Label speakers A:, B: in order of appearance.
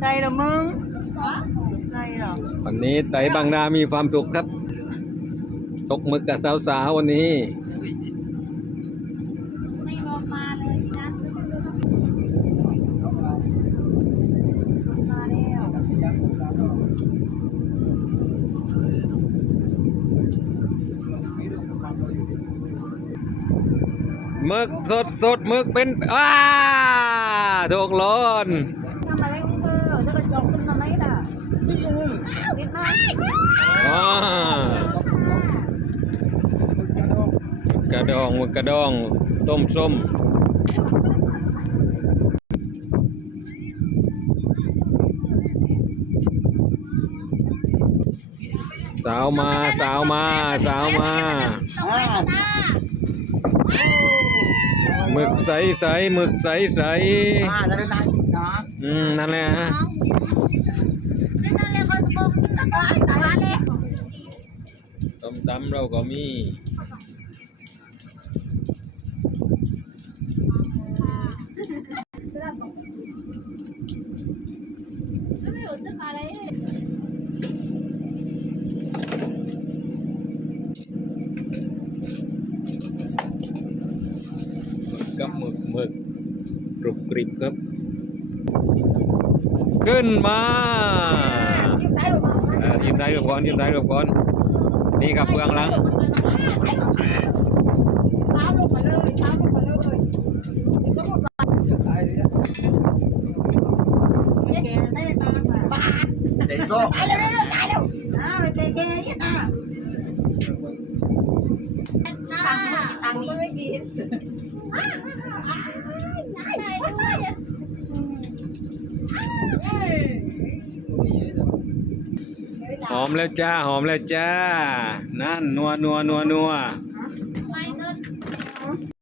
A: ใส่หรอมึงใช่หรอ
B: วันนี้ไต่บางนามีความสุขครับตกหมึกกับสาวๆวันนี้
C: ไม่ลงมาเลยนะ
A: มาแล้ว
B: ห มึกสดสดหมึกเป็นอ้าถูกล้น
A: ทำอะไรนี่เธอจะกระจกขึ้นมาไหมล่ะนิดมาก
B: ว้าหมึกกระดองมึกกระดองต้มส้ม สาวมาสาวมาสาวมา หมึกใสใสหมึกใสใส
D: อ่าจะได้ได้นะ
B: อืมนั่นแหละฮะ
C: นั่นนั่นเลยคนโกงกินตะกร้าตายเลย
B: ส้มตำเราก็มี
C: ไม่รู้จะอะไร
B: กับหมึกหมึกกรุบกริบครับ ขึ้นมา
A: ยิ้มได้หรือเปล่า
B: อ่ายิ้มได้กับก่อนยิ้มได้กับก่อนนี่ครับเบื้องหลัง
A: เท้าลงมาเลยเท้าลงมาเลยก็หมดไปแกได้ตาบ้า
D: เด็กโซ่
A: ตายแล้วตายแล้วอ้าวแกแกยี่ตา
C: จ้า
A: ตังค์ไม่กิน
B: หอมแล้วจ้า หอมแล้วจ้า นั่นนัวนัวนัวนัว